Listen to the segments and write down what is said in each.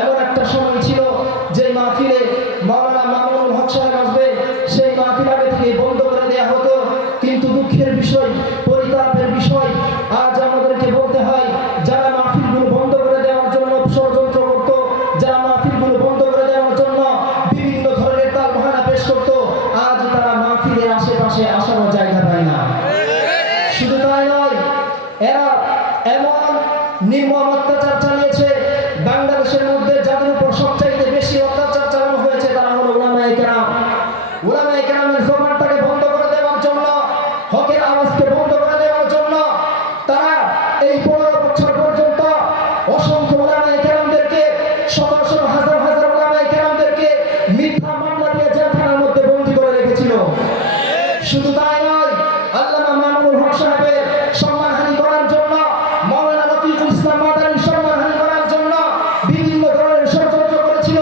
এমন একটা সময় ছিল যে মাহফিলে মাওলানা মামুনুল হক সাহেব আসবে, সেই মাহফিল আগে থেকে বন্ধ করে দেওয়া হতো। কিন্তু দুঃখের বিষয়, পরিতাপের বিষয়, আজ আমাদেরকে বলতে হয় যারা মাহফিলগুলো বন্ধ করে দেওয়ার জন্য ষড়যন্ত্র করত, যারা মাহফিলগুলো বন্ধ করে দেওয়ার জন্য বিভিন্ন ধরনের তাল বাহানা পেশ করত, আজ তারা মাহফিলের আশেপাশে আসারও জায়গা পায় না। শুধু তাই নয়, এরা এমন নির্মম অত্যাচার চালিয়েছে, বাংলাদেশের মধ্যে যাদের উপর সবচাইতে বেশি অত্যাচার চালানো হয়েছে তারা হলো উলামায়ে কেরাম। উলামায়ে কেরামের জবানটাকে বন্ধ করে দেওয়ার জন্য, হকের আওয়াজকে বন্ধ করে দেওয়ার জন্য তারা এই 15 বছর পর্যন্ত অসংখ্য উলামায়ে কেরামদেরকে, শত শত হাজার হাজার উলামায়ে কেরামদেরকে মিথ্যা মামলা দিয়ে জেলখানার মধ্যে বন্দী করে রেখেছিল। শুধু তাই নয়, আল্লামা মামুনুল হক সাহেবের সম্মানহানি করার জন্য, মাওলানা রফিকুল ইসলাম মাদানীর সম্মানহানি করার জন্য বিভিন্ন ধরনের ষড়যন্ত্র করেছিল।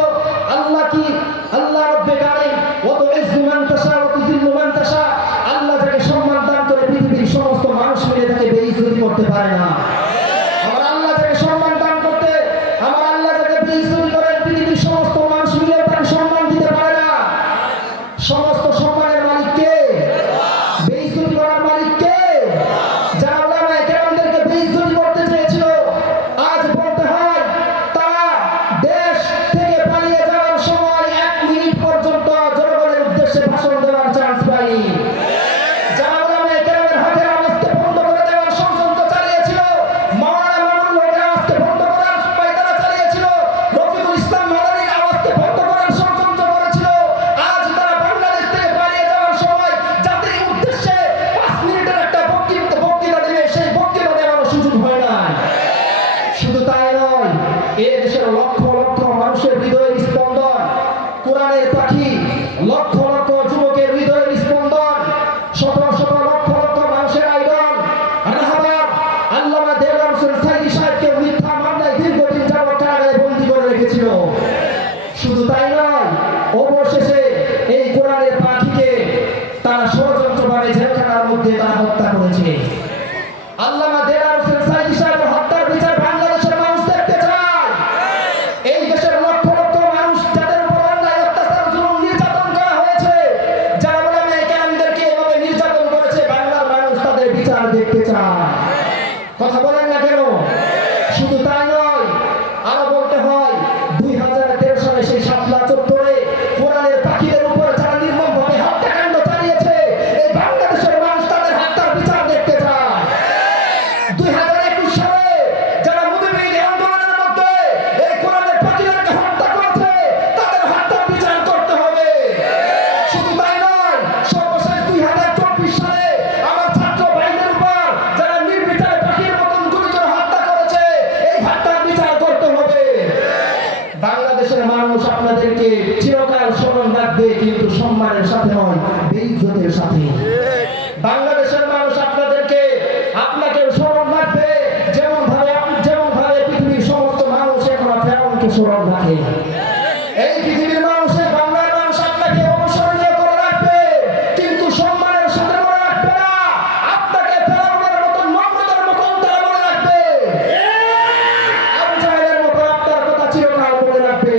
আল্লাহ রব্বে কারীম ওয়া তুইজ্জু মান তাশা ওয়া তুযিল্লু মান তাশা, আল্লাহ যাকে সম্মান দান করে পৃথিবীর সমস্ত মানুষ মিলে তাকে বেইজ্জতি করতে পারে না। আমার আল্লাহ যাকে সম্মান দান করতে, আমার আল্লাহ যাকে বেইজ্জতি করেন পৃথিবীর সমস্ত মানুষ মিলে তাকে সম্মান দিতে পারে না। সমস্ত সম্মানের মালিক কে? বেইজ্জতি করার মালিক কে? যারা উলামায়ে কেরামদেরকে বেইজ্জতি করতে চেয়েছিল, আজ বলতে হয় তারা দেশ থেকে পালিয়ে যাওয়ার সময় 1 মিনিট পর্যন্ত জনগণের উদ্দেশ্যে ভাষণ দেওয়ার চান্স পায়নি। যারা উলামায়ে কেরামের হকের আওয়াজকে বন্ধ করে দেওয়ার ষড়যন্ত্র চালিয়েছিল, মাওলানা মামুনুল হকের আওয়াজকে বন্ধ করার তারা চালিয়েছিল, রফিকুল ইসলাম মাদানীর আওয়াজকে বন্ধ করার ষড়যন্ত্র করেছিল, আজ তারা বাংলাদেশ থেকে পালিয়ে যাওয়ার সময় জাতির উদ্দেশ্যে 5 মিনিটের একটা বক্তৃতা দিবে, সেই বক্তৃতা দেওয়ার সুযোগ হয় না। শুধু তাই নয়, এই দেশের লক্ষ লক্ষ মানুষের হৃদয়ের স্পন্দন, কোরআনের পাখি, লক্ষ লক্ষ যুবকের হৃদয়ের স্পন্দন, শত শত লক্ষ লক্ষ মানুষের আইডল রাহবার আল্লামা দেওয়ান হোসেন সাইদি সাহেবকে মিথ্যা মামলায় দীর্ঘদিন যাবৎ কারাগারে বন্দী করে রেখেছিল। শুধু তাই নয়, অবশেষে এই কোরআনের পাখিকে তারা ষড়যন্ত্রভাবে জেলখানার মধ্যে তারা হত্যা করেছে। আল্লামা দেওয়ান হোসেন সাইদি সাহেবের হত্যার বিচার বাংলাদেশের মানুষ দেখতে চায়। এই দেশের লক্ষ লক্ষ মানুষ যাদের উপর অন্যায় অত্যাচার জুলুম নির্যাতন করা হয়েছে, যারা উলামায়ে কেরামদেরকে এভাবে নির্যাতন করেছে, বাংলার মানুষ তাদের বিচার দেখতে চায়। কথা বলেন না কেন? শুধু তাই নয়, আরো বলতে হয় 2013 সালে সেই শাপলা চত্বরে কোরআনের পাখিদের উপর যারা নির্মমভাবে হত্যাকাণ্ড চালিয়েছে, এই বাংলাদেশের মানুষ তাদের হত্যার বিচার দেখতে চায়। 2021 সালে যারা মুজিববিরোধী আন্দোলনের মধ্যে এই কোরআনের পাখিদেরকে হত্যা করেছে, তাদের হত্যার বিচার করতে হবে। শুধু তাই নয়, সর্বশেষ 2024 সালে আমার ছাত্র ভাইদের উপর যারা নির্বিচারে পাখির মতন গুলি করে হত্যা করেছে, এই হত্যার বিচার করতে হবে। বাংলাদেশের মানুষ আপনাদেরকে চিরকাল স্মরণ রাখবে, কিন্তু সম্মানের সাথে নয়, বেইজ্জতের সাথে। বাংলাদেশের মানুষ আপনাকে স্মরণ রাখবে যেমন ভাবে পৃথিবীর সমস্ত মানুষ এখন ফেরাউনকে স্মরণ রাখে। এই পৃথিবীর মানুষের বাংলার মানুষ আপনাকে অবসরণীয় করে রাখবে, কিন্তু সম্মানের সাথে মনে রাখবে না। আপনাকে ফেরাউনের মতন, নমরুদের মতন তারা মনে রাখবে। আবু জাহেলের মতো আপনার কথা চিরকাল মনে রাখবে।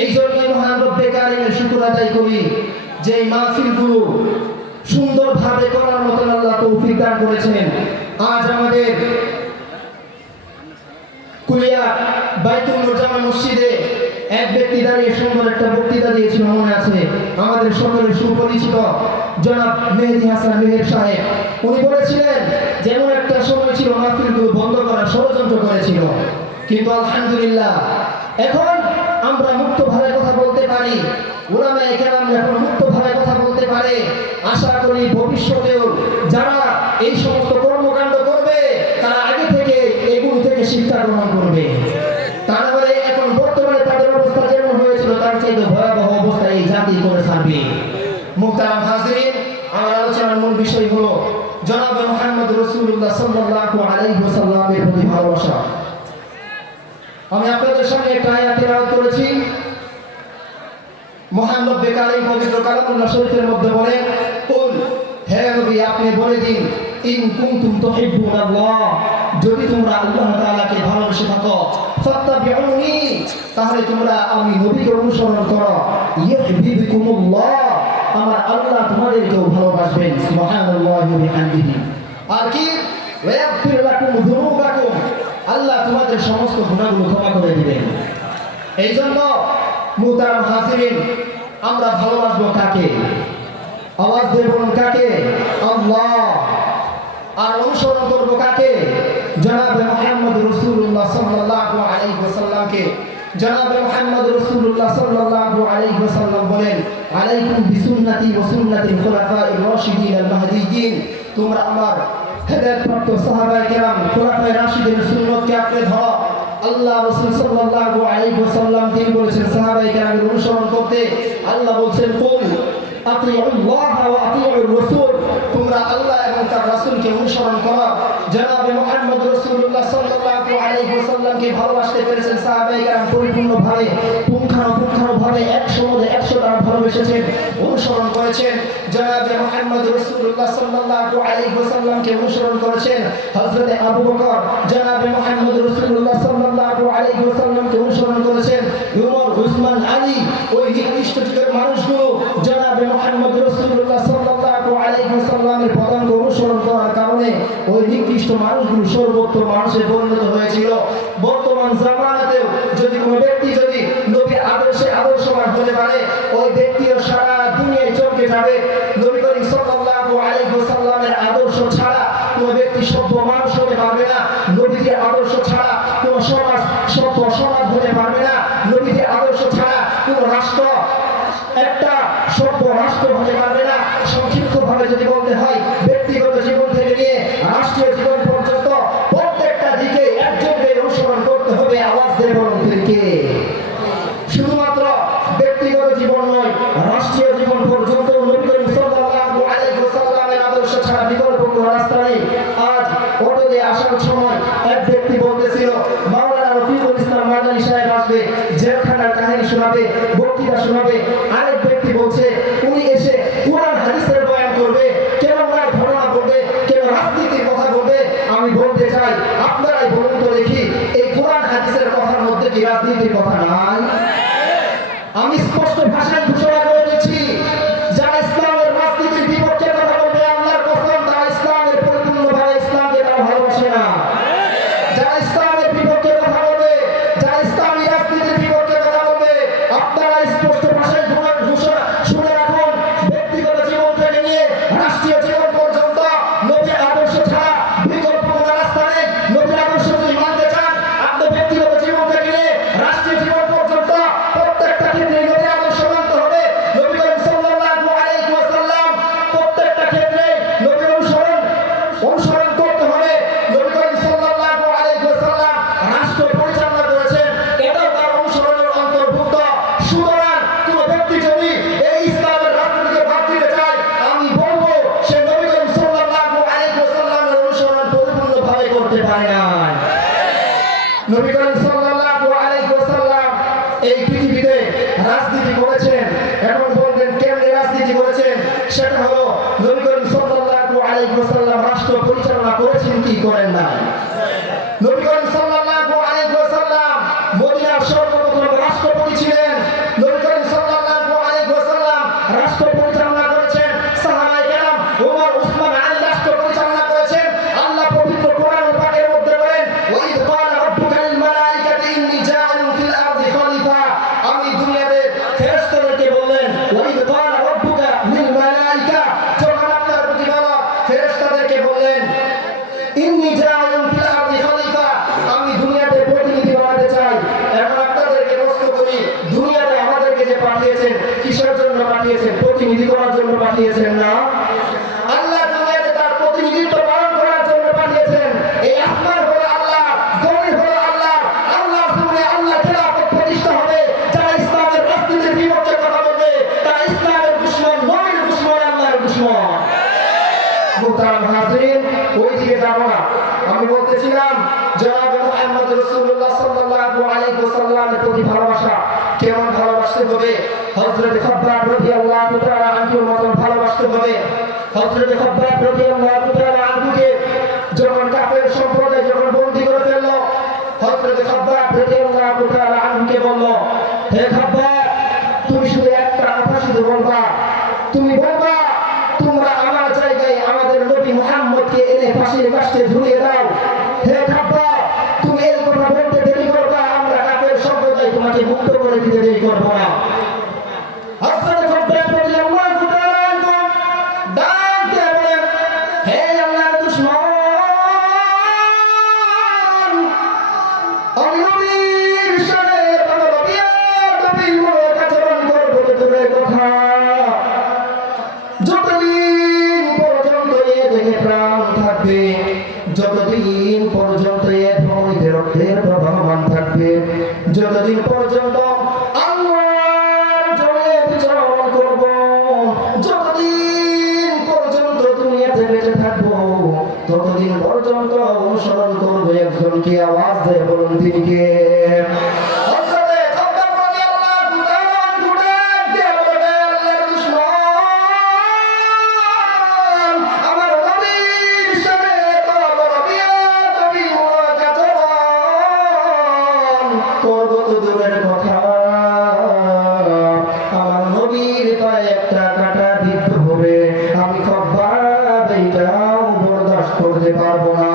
এই জন্য মহান রব্বে কারীমের শুকর আদায় করি যে এই মাহফিলগুলো সুন্দরভাবে করার মতন আল্লাহ তৌফিক দান করেছেন। আজ আমাদের কুলিয়া বাইতুল নূর জামে মসজিদে এক ব্যক্তি দাঁড়িয়ে সুন্দর একটা বক্তৃতা দিয়েছিল, মনে আছে? আমাদের সকলের সুপরিচিত জনাব মেহেদী হাসান মেহের সাহেব। উনি বলেছিলেন যেমন একটা সময় ছিল মাহফিলগুলো বন্ধ করার ষড়যন্ত্র করেছিল, কিন্তু আলহামদুলিল্লাহ এখন আমরা মুক্তভাবে কথা বলতে পারি। উলামায়ে কেরাম এখন মুক্তভাবে কথা বলতে পারে। আশা করি ভবিষ্যতেও যারা এই সমস্ত কর্মকাণ্ড করবে তারা আগে থেকে এগুলো থেকে শিক্ষা গ্রহণ করবে। তা না হলে এখন বর্তমানে তাদের অবস্থা যেমন হয়েছিল তার চাইতে ভয়াবহ অবস্থা এই জাতি করে ছাড়বে। মুহতারাম হাজিরিন, আমার আলোচনার মূল বিষয় হলো জনাব মুহাম্মদ রাসূলুল্লাহ সাল্লাল্লাহু আলাইহি ওয়াসাল্লামের প্রতি ভালোবাসা। আমি আপনাদের সামনে একটা আয়াত তেলাওয়াত করেছি। মহান রব্বে কারীম পবিত্র কালামুল্লাহ শরীফের মধ্যে বলেন, কুল, হে নবী আপনি বলে দিন, ইন কুনতুম তুহিব্বুনাল্লাহ, যদি তোমরা আল্লাহ তাআলাকে ভালোবেসে থাকো, ফাত্তাবিউনি, তাহলে তোমরা আমি নবীকে অনুসরণ করো, ইউহিব্বুকুমুল্লাহ, আমার আল্লাহ তোমাদেরকেও ভালোবাসবেন। সুবহানাল্লাহি ওয়া বিহামদিহি। আর কি, ওয়াগফির লাকুম যুনুবাকুম, আল্লাহ তোমাদের সমস্ত গুনাহগুলো ক্ষমা করে দিবেন। এই জন্য মুহতারাম হাজিরিন, আমরা ভালোবাসবো কাকে? আওয়াজ দিয়ে বলুন কাকে? আল্লাহ। আর অনুসরণ করবো কাকে? জনাবে মুহাম্মদ রাসূলুল্লাহ সাল্লাল্লাহু আলাইহি ওয়াসাল্লামকে। জনাবে মুহাম্মদ রাসূলুল্লাহ সাল্লাল্লাহু আলাইহি ওয়াসাল্লাম বলেন, আলাইকুম বিসুন্নতি ওয়া সুন্নাতিল খুলাফায়ে রাশিদিন আল মাহদিয়্যিন, তোমরা আমার হেদায়েতপ্রাপ্ত সাহাবায়ে কেরাম খুলাফায়ে রাশিদিনের সুন্নতকে আঁকড়ে ধরো। আল্লাহ রাসূল সাল্লাল্লাহু আলাইহি ওয়াসাল্লাম তিনি বলেছেন সাহাবায়ে কেরামের অনুসরণ করতে। আল্লাহ বলেছেন, কুল আতিউল্লাহ ওয়া আতিউর রাসূল, তোমরা আল্লাহ এবং তার রাসূলকে অনুসরণ করো। জনাবে মুহাম্মদ রাসূলুল্লাহ সাল্লাল্লাহু আলাইহি ওয়াসাল্লামকে ভালোবাসতে পেরেছেন সাহাবায়ে কেরাম পরিপূর্ণভাবে, পুঙ্খানুপুঙ্খভাবে 100 দ্বারা ভালোবেসেছেন, অনুসরণ করেছেন। জনাবে মুহাম্মদ রাসূলুল্লাহ সাল্লাল্লাহু আলাইহি ওয়াসাল্লামকে অনুসরণ করেছেন হযরত আবু বকর। জনাবে মুহাম্মদ রাসূলুল্লাহ সাল্লাল্লাহু আলাইহি ওয়াসাল্লামকে অনুসরণ করেছেন উমর, উসমান, আলী। ওই নিকৃষ্ট যুগের মানুষগুলো জনাবে মুহাম্মদ রাসূলুল্লাহ সাল্লাল্লাহু আলাইহি ওয়াসাল্লামের পদাঙ্ক অনুসরণ করার কারণে ওই নিকৃষ্ট মানুষগুলো সর্বোত্তম মানুষে পরিণত হয়েছিল। বর্তমান জামানাতেও যদি কোনো ব্যক্তি যদি নবীর আদর্শে আদর্শবান হতে পারে, ওই ব্যক্তিও সারা দুনিয়ায় চমকে যাবে। নবী করিম সাল্লাল্লাহু আলাইহি ওয়াসাল্লামের আদর্শ ছাড়া কোনো ব্যক্তি সভ্য মানুষ হতে পারবে না। নবীর আদর্শ ছাড়া কোনো সমাজ সভ্য সমাজ হতে পারবে না। নবীর আদর্শ ছাড়া কোনো রাষ্ট্র একটা সভ্য রাষ্ট্র হতে পারবে না। সংক্ষিপ্তভাবে যদি বলতে হয়, ব্যক্তিগত জীবন থেকে নিয়ে রাষ্ট্রীয় জীবন পর্যন্ত প্রত্যেকটা দিকে একযোগে অনুসরণ করতে হবে। আওয়াজ দিয়ে বলুন কে? শুধুমাত্র ব্যক্তিগত জীবন নয়, রাষ্ট্রীয় জীবন পর্যন্ত নবী করিম সাল্লাল্লাহু আলাইহি ওয়াসাল্লামের আদর্শ ছাড়া বিকল্প কোনো রাস্তা নেই। আজ অটো দিয়ে আসার সময় এক ব্যক্তি বলতেছিল, মাওলানা রফিকুল ইসলাম মাদানী সাহেব আসবে, জেলখানার কাহিনী শোনাবে, বক্তৃতা শোনাবে। আরেক ব্যক্তি বলছে উনি এসে কোরআন হাদিসের বয়ান করবে, কেন ওনার ঘটনা বলবে, কেন রাজনীতির কথা বলবে। আমি বলতে চাই, আপনারাই বলুন তো দেখি, এই কোরআন হাদিসের কথার মধ্যে কি রাজনীতির কথা নাই? আমি স্পষ্ট ভাষায় ঘোষণা করে দিচ্ছি, যারা ইসলামের রাজনীতির বিপক্ষে কথা বলবে, আল্লাহর কসম তারা ইসলামের পরিপূর্ণভাবে ইসলামকে তারা ভালোবাসে না। যারা ইসলামের বিপক্ষে কথা বলবে, যারা ইসলামী রাজনীতির বিপক্ষে কথা বলবে, আপনারা স্পষ্ট ভাষায় ঘোষণা শুনে রাখুন, ব্যক্তিগত জীবন থেকে নিয়ে রাষ্ট্রীয় জীবন পর্যন্ত নবীর আদর্শ ছাড়া বিকল্প কোনো রাস্তা নেই। নবীর আদর্শ যদি মানতে চান, আপনি ব্যক্তিগত জীবন থেকে নিয়ে রাষ্ট্রীয় জীবন পর্যন্ত প্রত্যেকটা ক্ষেত্রে নবীর আদর্শ মানতে হবে। নবী করিম সাল্লাল্লাহু আলাইহি ওয়াসাল্লাম প্রত্যেকটা ক্ষেত্রে নবীর অনুসরণ করতে হবে। নবী করিম সাল্লাল্লাহু আলাইহি ওয়াসাল্লাম রাষ্ট্র পরিচালনা করেছেন, এটাও তার অনুসরণের অন্তর্ভুক্ত। সুতরাং কোন ব্যক্তি যদি এই ইসলামের রাজনীতিকে বাদ দিতে চায়, আমি বলবো সে নবী করিম সাল্লাল্লাহু আলাইহি ওয়াসাল্লামের অনুসরণ পরিপূর্ণভাবে করতে পারে না। নবী করিম সাল্লাল্লাহু আলাইহি ওয়াসাল্লাম এই পৃথিবীতে রাজনীতি করেছেন। এখন বলবেন কেমনে রাজনীতি করেছেন? সেটা হলো নবী করিম সাল্লাল্লাহু আলাইহি ওয়াসাল্লাম রাষ্ট্র পরিচালনা করেছেন কি করেন না? নবী করিম সাল্লাল্লাহু আলাইহি ওয়াসাল্লাম মদিনার সর্বপ্রথম রাষ্ট্রপতি ছিলেন। নবী করিম সাল্লাল্লাহু আলাইহি ওয়াসাল্লাম রাষ্ট্র পরিচালনা করেছেন। সাহাবায়ে কেরাম ওমর, উসমান, আলী রাষ্ট্র পরিচালনা করেছেন। আল্লাহ পবিত্র কোরআন পাকের মধ্যে বলেন, ওয়াইদ ক্বালা রাব্বুকা লিল মালাইকাতি ইন্নী জাআলুন ফিল আরদি খলিফা। আমি দুনিয়াতে ফেরেশতাদেরকে বললেন, ওয়াইদ ক্বালা রাব্বুকা লিল মালাইকা, যখন আপনার প্রতিপালক ফেরেশতাদেরকে বললেন ইন্নী জাআলুন ফিল আরদি খলিফা, আমি দুনিয়াতে প্রতিনিধি বানাতে চাই। এখন আপনাদেরকে প্রশ্ন করি, দুনিয়াতে আমাদেরকে যে পাঠিয়েছেন, কিসের জন্য পাঠিয়েছেন? প্রতিনিধি করার জন্য পাঠিয়েছেন না? আল্লাহ দুনিয়াতে তার প্রতিনিধিত্ব পালন করার জন্য পাঠিয়েছেন। এই আসমান হলো আল্লাহ, জমিন হলো আল্লাহ। আল্লাহ শুনে আল্লাহ খেলাফত প্রতিষ্ঠা হবে। যারা ইসলামের রাজনীতির বিপক্ষে কথা বলবে, তারা ইসলামের দুশমন, নবীর দুশমন, আল্লাহর দুশমন। মুহতারাম হাজিরিন, ওই দিকে রাসূলুল্লাহ সাল্লাল্লাহু আলাইহি ওয়াসাল্লামের প্রতি ভালোবাসা কেমন ভালোবাসতে হবে হযরত খাব্বাব রাদিয়াল্লাহু তাআলা আনহুর মত ভালোবাসতে হবে হযরত খাব্বাব রাদিয়াল্লাহু তাআলা আনহুকে যখন কাফের সম্প্রদায় যখন বন্দী করে ফেলল হযরত খাব্বাব রাদিয়াল্লাহু তাআলা আনহুকে বলল হে খাব্বাব তুমি শুধু একটা কথা শুধু বলবা তুমি বলবা তোমরা আমার জায়গায় আমাদের নবী মুহাম্মদকে এনে ফাঁসির কাস্টে ঝুলিয়ে দাও হে খাব্বাব তুমি এই কথা বলতে দেরি করবা আমরা কাফের সম্প্রদায় তোমাকে মুক্ত করে দিতে দেরি করব না হযরত খাব্বাব রাদিয়াল্লাহু তাআলা আনহু ডাক দিয়ে বলেন হে আল্লাহর দুশমন আমি নবীর শানে আমার নবীর নবীর মনে আচরণ করব তোদের কথা যতদিন পর্যন্ত এ দেহে প্রাণ থাকবে যতদিন পর্যন্ত এ ধমনীতে রক্তের প্রবাহমান থাকবে যতদিন পর্যন্ত আল্লাহর জমিনে বিচরণ করব যতদিন পর্যন্ত দুনিয়াতে বেঁচে থাকবো ততদিন পর্যন্ত অনুসরণ করবো একজনকে আওয়াজ দেয় বলুন তিনি কে দূরের কথা আমার নবীর পায়ে একটা কাঁটা বিদ্ধ হবে আমি খাব্বাব এইটাও বরদাস্ত করতে পারবো না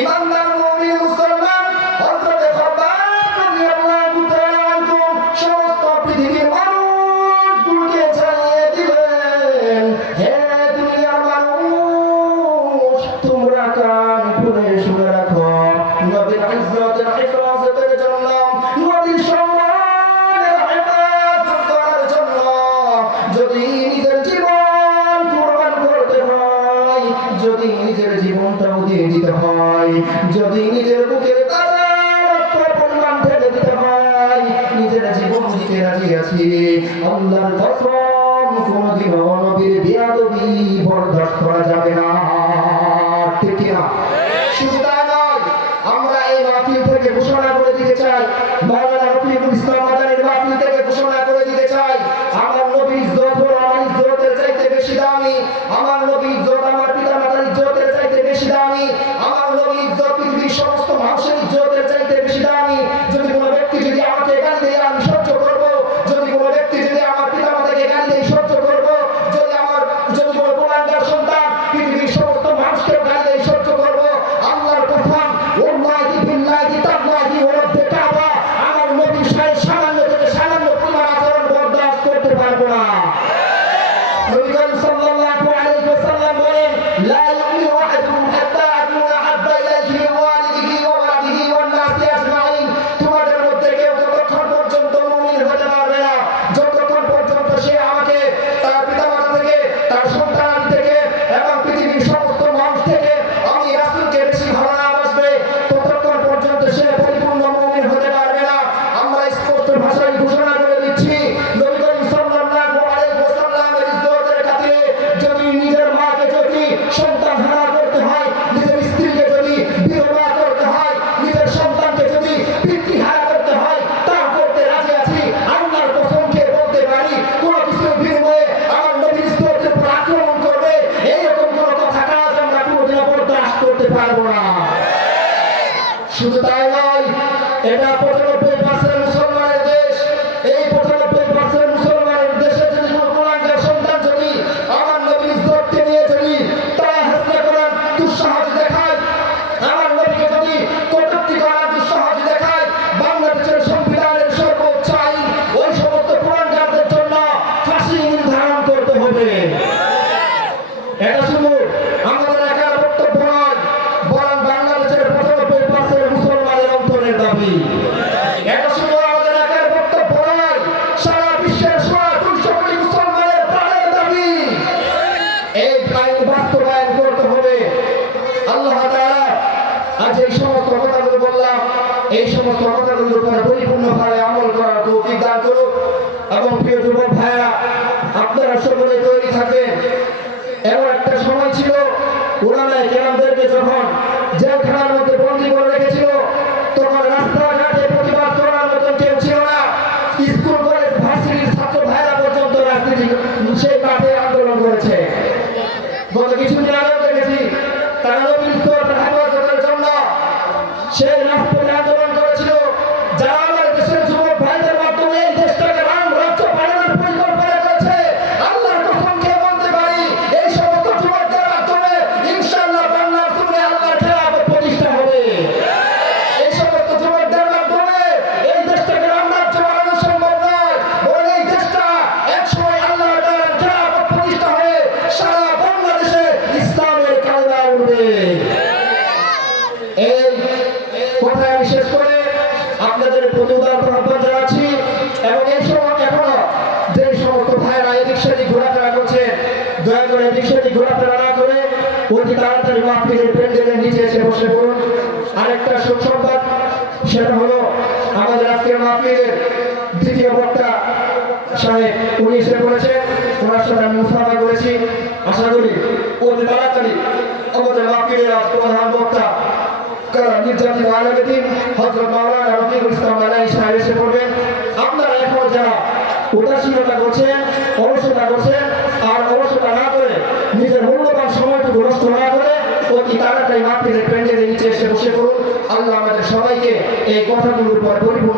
ইমানদার মুমিন মুসলমান হযরত খাব্বাব রাদিয়াল্লাহু তাআলা আনহু সমস্ত পৃথিবীর মানুষগুলোকে জানিয়ে দিলেন হে দুনিয়ার মানুষ তোমরা কান খুলে শুনে রাখো নবীর ইজ্জতের হেফাজতের জন্য নবীর সম্মানের হেফাজত করার জন্য যদি নিজের জীবন কুরবান করতে হয় যদি নিজের জীবনটাও দিয়ে দিতে হয় যদি নিজের বুকের তাজা রক্ত পরিমাণ ঢেলে দিতে হয় নিজের জীবন দিতে রাজি আছি আল্লাহর কসম কোনোদিনও নবীর বেয়াদবি বরদাস্ত করা যাবে না ঠিক না শুধু তাই নয় আমরা এই মাহফিল থেকে ঘোষণা করে দিতে চাই মাওলানা রফিকুল ইসলাম মাদানীর মাহফিল থেকে ঘোষণা করে দিতে চাই আমার নবীর ইজ্জত হলো আমার ইজ্জতের চাইতে বেশি দামি আমার নবীর ইজ্জত আমার পিতামাতার ইজ্জতের চাইতে বেশি দামি আমার নবীর ইজ্জত পৃথিবীর সমস্ত মানুষের ইজ্জতের চাইতে বেশি দামি যদি কোনো ব্যক্তি যদি আমাকে গালি দেয় আমি সহ্য করব যদি কোনো ব্যক্তি যদি আমার পিতামাতাকে গালি দেয় সহ্য করব যদি কোনো কোরআনদার সন্তান পৃথিবীর সমস্ত মানুষকে গালি দেয় সহ্য করব আল্লাহর কসম ওয়াল্লাহি বিল্লাহি তাআলাহি ওয়া রাব্বিল কাবা আমার নবীর সামান্য থেকে সামান্য পরিমাণ আচরণ বরদাস্ত করতে পারবো না নবী করিম সাল্লাল্লাহু আলাইহি ওয়াসাল্লাম বলেন লা ইউমিনু আহাদুকুম হাত্তা আকুনা হাব্বা ইলাইহি মিন ওয়ালিদিহি ওয়া ওয়ালাদিহি ওয়ান নাসি আজমাইন তোমাদের মধ্যে কেউ ততক্ষণ পর্যন্ত মুমিন হতে পারবে না যতক্ষণ পর্যন্ত সে আমাকে তার পিতামাতা থেকে তার সন্তান থেকে এবং পৃথিবীর সমস্ত মানুষ থেকে আমি রাসূলকে বেশি ভালো না বাসবে ততক্ষণ পর্যন্ত সে পরিপূর্ণ মুমিন হতে পারবে না আমরা স্পষ্ট ভাষায় ঘোষণা করে দিচ্ছি নবী করিম সাল্লাল্লাহু আলাইহি ওয়াসাল্লামের ইজ্জতের খাতিরে যদি নিজের মাকে যদি সন্তান হারা করতে হয় নিজের স্ত্রীকে যদি বিধবা করতে হয় নিজের সন্তানকে যদি পিতৃহারা করতে হয় তা করতে রাজি আছি আল্লাহর কসম খেয়ে বলতে পারি কোনো কিছুর বিনিময়ে আমার নবীর ইজ্জতের উপর আক্রমণ করবে এইরকম কোনো কথা কাজ আমরা কোনোদিনও বরদাস্ত করতে পারবো না শুধু তাই নয় এটা 95% মুসলমানের দেশ এই 95% মুসলমানের দেশে যদি কোনো কোরআনের সন্তান যদি আমার নবীর ইজ্জতকে নিয়ে যদি তারা হাসনা করার দুঃসাহস দেখায় আমার নবীকে যদি কটূক্তি করার দুঃসাহস দেখায় বাংলাদেশের সংবিধানের সর্বোচ্চ আইন ওই সমস্ত কোরআনকারদের জন্য ফাঁসি নির্ধারণ করতে হবে এটা শুধু আমাদের একার বক্তব্য নয় বরং বাংলাদেশের 95% মুসলমানের অন্তরের দাবি এটা শুধু আমাদের একার বক্তব্য নয় সারা বিশ্বের 200 কোটি মুসলমানের প্রাণের দাবি এই আইন বাস্তবায়ন করতে হবে আল্লাহ তাআলা আজ এই সমস্ত কথাগুলো বললাম এই সমস্ত কথাগুলোর উপর পরিপূর্ণভাবে আমল করার তৌফিক দান করুক এবং প্রিয় যুবক ভাইরা আপনারা সকলে তৈরি থাকেন এমন একটা সময় ছিল উলামায়ে কেরামদেরকে যখন জেলখানার মধ্যে বন্দী করে রেখেছিল এই কথা আমি শেষ করে আপনাদের প্রতি উদারতা আহ্বান জানাচ্ছি এবং এই সময় এখনো যে সমস্ত ভাইয়েরা এদিক সেদিক ঘোরাফেরা করছে দয়া করে এদিক সেদিক ঘোরাফেরা না করে অতি তাড়াতাড়ি মাহফিলের প্যান্ডেলের নিচে এসে বসে পড়ুন। আরেকটা সুসংবাদ, সেটা হলো আমাদের আজকের মাহফিলের দ্বিতীয় বক্তা সাহেব উনি এসে পড়েছেন, ওনার সাথে আমি মুসাফা করেছি। আশা করি অতি তাড়াতাড়ি আমাদের মাহফিলের আজ প্রধান বক্তা নির্যাতিত আলমদিন হযরত মাওলানা রফিকুল ইসলাম আলাইহি সাহেব এসে পড়বেন। আপনারা এখন যারা উদাসীনতা করছেন, অলসতা করছেন, আর অলসতা না করে নিজের মূল্যবান সময়টুকু নষ্ট না করে অতি তাড়াতাড়ি মাহফিলের প্যান্ডেলের নিচে এসে বসে পড়ুন। আল্লাহ আমাদের সবাইকে এই কথাগুলোর উপর পরিপূর্ণ